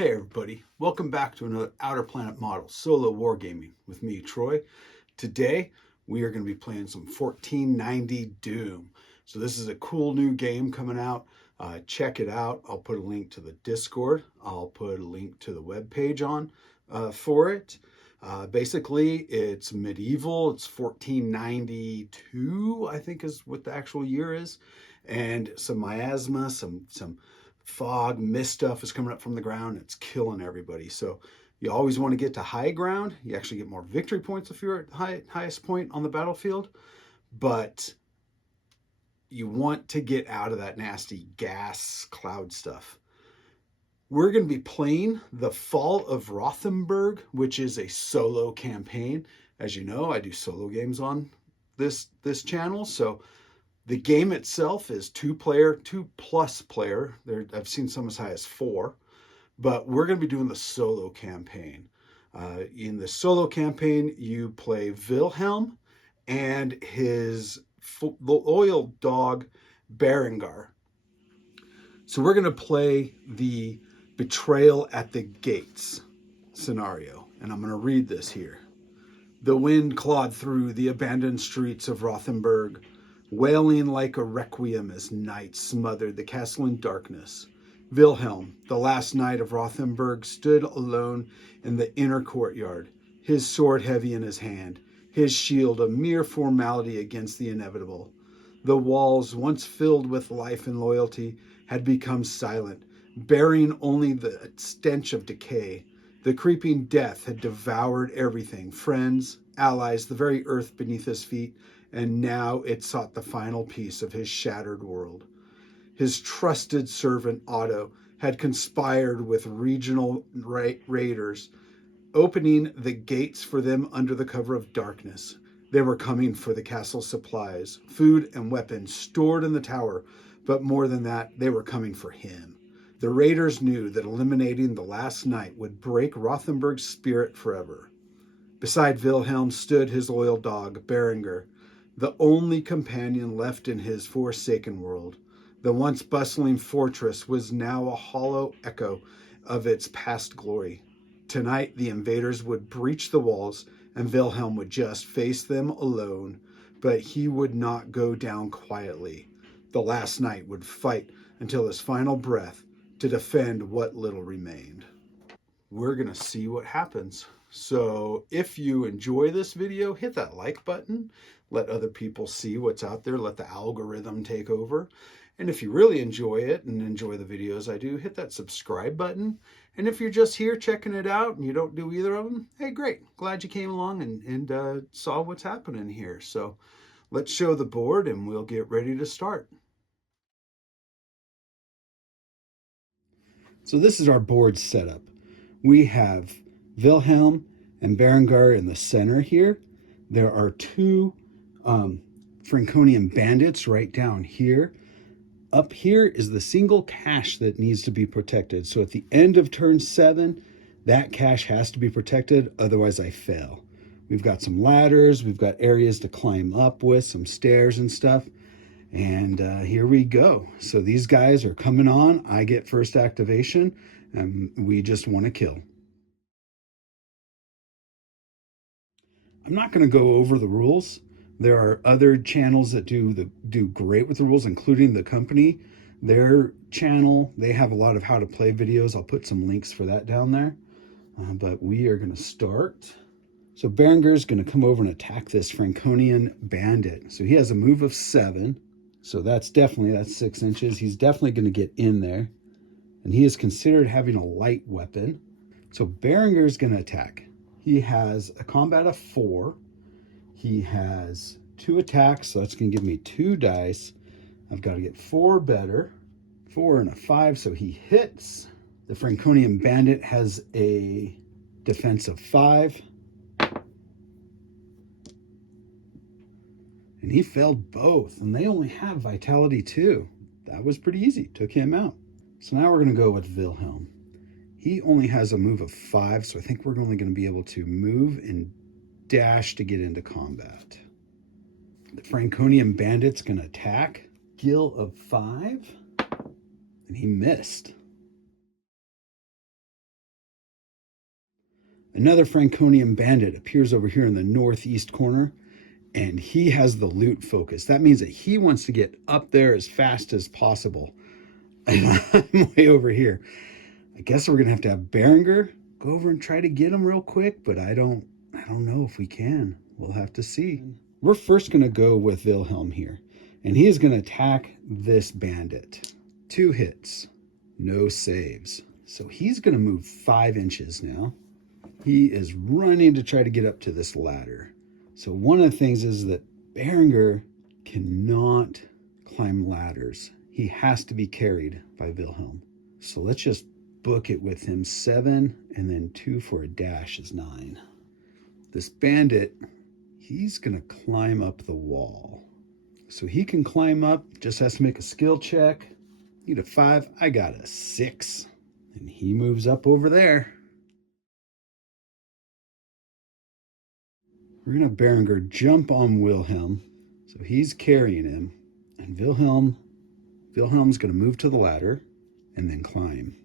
Hey everybody, welcome back to another Outer Planet Model solo wargaming with me, Troy. Today we are going to be playing some 1490 Doom. So this is a cool new game coming out. Check it out. I'll put a link to the Discord. I'll put a link to the webpage on for it. Basically, it's medieval. It's 1492, I think is what the actual year is. And some miasma, some fog, mist stuff is coming up from the ground. It's killing everybody. So you always want to get to high ground. You actually get more victory points if you're at highest point on the battlefield. But you want to get out of that nasty gas cloud stuff. We're going to be playing the Fall of Rothenburg, which is a solo campaign. As you know, I do solo games on this channel. So the game itself is 2+ player. I've seen some as high as 4, but we're going to be doing the solo campaign. In the solo campaign, you play Wilhelm and his loyal dog, Berengar. So we're going to play the Betrayal at the Gates scenario, and I'm going to read this here. The wind clawed through the abandoned streets of Rothenburg, wailing like a requiem as night smothered the castle in darkness. Wilhelm, the last knight of Rothenburg, stood alone in the inner courtyard, his sword heavy in his hand, his shield a mere formality against the inevitable. The walls, once filled with life and loyalty, had become silent, bearing only the stench of decay. The creeping death had devoured everything, friends, allies, the very earth beneath his feet, and now it sought the final piece of his shattered world. His trusted servant Otto had conspired with regional raiders, opening the gates for them under the cover of darkness. They were coming for the castle's supplies, food and weapons stored in the tower, but more than that, they were coming for him. The raiders knew that eliminating the last knight would break Rothenburg's spirit forever. Beside Wilhelm stood his loyal dog, Berengar, the only companion left in his forsaken world. The once bustling fortress was now a hollow echo of its past glory. Tonight, the invaders would breach the walls, and Wilhelm would just face them alone, but he would not go down quietly. The last knight would fight until his final breath to defend what little remained. We're going to see what happens. So if you enjoy this video, hit that like button. Let other people see what's out there. Let the algorithm take over. And if you really enjoy it and enjoy the videos I do, hit that subscribe button. And if you're just here checking it out and you don't do either of them, hey, great. Glad you came along and saw what's happening here. So let's show the board and we'll get ready to start. So this is our board setup. We have Wilhelm and Berengar in the center here. There are 2 Franconian bandits right down here. Up here is the single cache that needs to be protected. So at the end of turn 7, that cache has to be protected, otherwise I fail. We've got some ladders, we've got areas to climb up with, some stairs and stuff. And here we go. So these guys are coming on. I get first activation, and we just want to kill. I'm not going to go over the rules. There are other channels that do great with the rules, including the company. Their channel, they have a lot of how to play videos. I'll put some links for that down there. But we are going to start. So Berengar is going to come over and attack this Franconian bandit. So he has a move of 7. So that's 6 inches. He's definitely going to get in there. And he is considered having a light weapon. So Berengar is going to attack. He has a combat of 4. He has 2 attacks, so that's going to give me 2 dice. I've got to get 4 better. 4 and a 5, so he hits. The Franconian bandit has a defense of 5. And he failed both, and they only have vitality 2. That was pretty easy. Took him out. So now we're going to go with Wilhelm. He only has a move of 5, so I think we're only going to be able to move and dash to get into combat. The Franconian bandit's going to attack. Skill of 5, and he missed. Another Franconian bandit appears over here in the northeast corner, and he has the loot focus. That means that he wants to get up there as fast as possible. And I'm way over here. I guess we're gonna have to have Berengar go over and try to get him real quick, but I don't know if we can. We'll have to see. We're first gonna go with Wilhelm here, and he is gonna attack this bandit. 2 hits, no saves. So he's gonna move 5 inches now. He is running to try to get up to this ladder. So one of the things is that Berengar cannot climb ladders. He has to be carried by Wilhelm. So let's just book it with him. 7 and then 2 for a dash is 9. This bandit, he's gonna climb up the wall. So he can climb up, just has to make a skill check. Need a 5, I got a 6. And he moves up over there. We're gonna have Berengar jump on Wilhelm. So he's carrying him. And Wilhelm's gonna move to the ladder and then climb.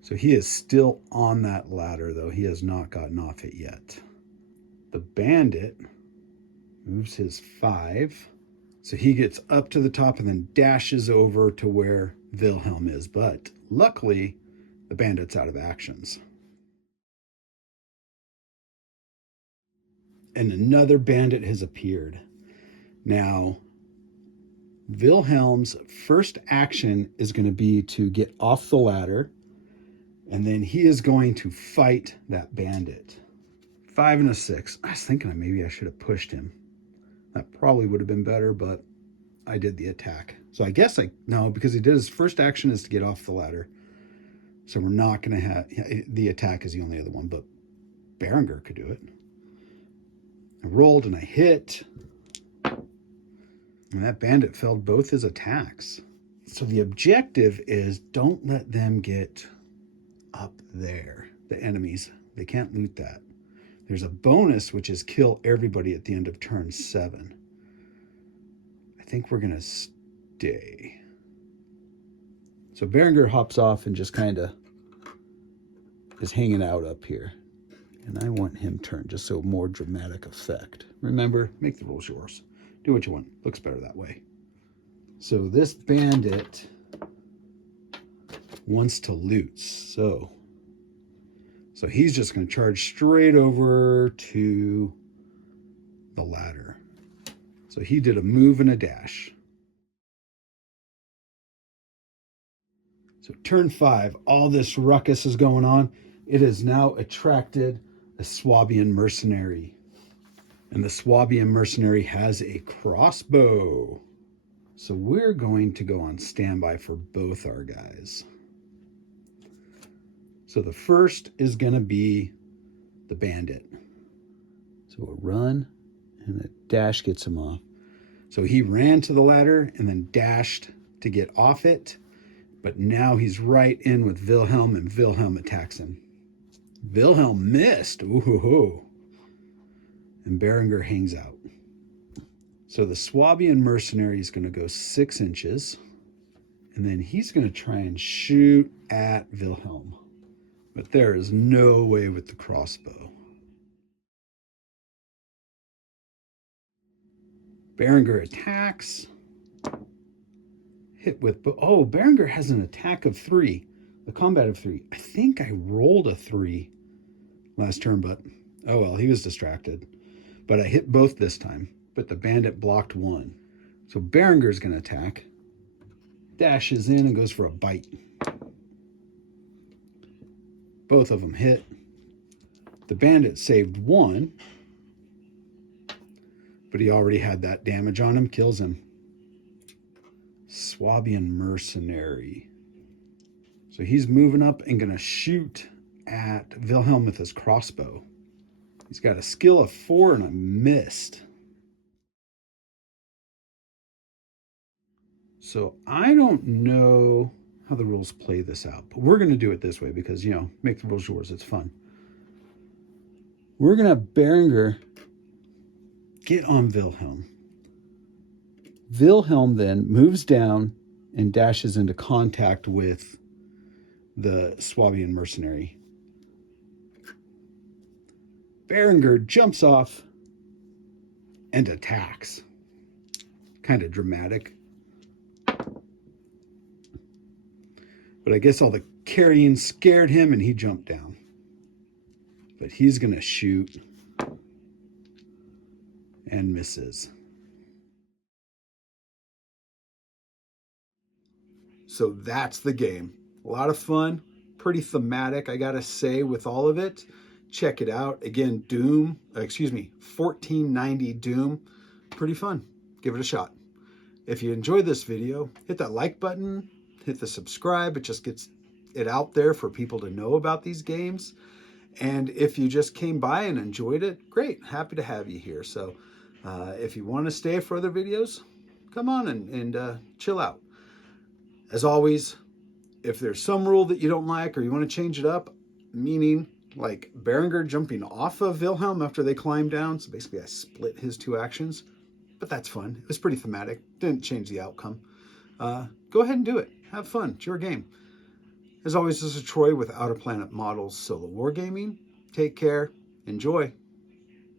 So he is still on that ladder though. He has not gotten off it yet. The bandit moves his 5. So he gets up to the top and then dashes over to where Wilhelm is. But luckily, the bandit's out of actions. And another bandit has appeared. Now, Wilhelm's first action is going to be to get off the ladder, and then he is going to fight that bandit. 5 and a 6. I was thinking maybe I should have pushed him. That probably would have been better, but I did the attack. So I guess no, because he did his first action is to get off the ladder. So we're not going to have, the attack is the only other one, but Berengar could do it. I rolled and I hit. And that bandit failed both his attacks. So the objective is don't let them get up there. The enemies, they can't loot that. There's a bonus, which is kill everybody at the end of turn 7. I think we're going to stay. So Berengar hops off and just kind of is hanging out up here. And I want him turned just so more dramatic effect. Remember, make the rules yours. Do what you want. Looks better that way. So this bandit wants to loot. So he's just going to charge straight over to the ladder. So he did a move and a dash. So turn 5, all this ruckus is going on. It has now attracted a Swabian mercenary. And the Swabian mercenary has a crossbow. So we're going to go on standby for both our guys. So the first is going to be the bandit. So a run and a dash gets him off. So he ran to the ladder and then dashed to get off it. But now he's right in with Wilhelm, and Wilhelm attacks him. Wilhelm missed. Ooh. And Berengar hangs out. So the Swabian mercenary is going to go 6 inches. And then he's going to try and shoot at Wilhelm. But there is no way with the crossbow. Berengar attacks. Hit with, Berengar has an attack of 3. A combat of 3. I think I rolled a 3 last turn, but oh well, he was distracted. But I hit both this time, but the bandit blocked 1. So Berengar's going to attack. Dashes in and goes for a bite. Both of them hit. The bandit saved 1, but he already had that damage on him, kills him. Swabian mercenary. So he's moving up and going to shoot at Wilhelm with his crossbow. He's got a skill of 4 and I missed. So I don't know how the rules play this out, but we're going to do it this way because, make the rules yours. It's fun. We're going to have Berengar get on Wilhelm. Wilhelm then moves down and dashes into contact with the Swabian mercenary. Berengar jumps off and attacks. Kind of dramatic. But I guess all the carrying scared him and he jumped down. But he's going to shoot and misses. So that's the game. A lot of fun, pretty thematic, I gotta say, with all of it. Check it out. Again, 1490 Doom. Pretty fun. Give it a shot. If you enjoyed this video, hit that like button, hit the subscribe. It just gets it out there for people to know about these games. And if you just came by and enjoyed it, great. Happy to have you here. So if you want to stay for other videos, come on and chill out. As always, if there's some rule that you don't like or you want to change it up, meaning like Berengar jumping off of Wilhelm after they climbed down, so basically I split his two actions, but that's fun. It was pretty thematic. Didn't change the outcome. Go ahead and do it. Have fun. It's your game. As always, this is Troy with Outer Planet Models Solo Wargaming. Take care. Enjoy.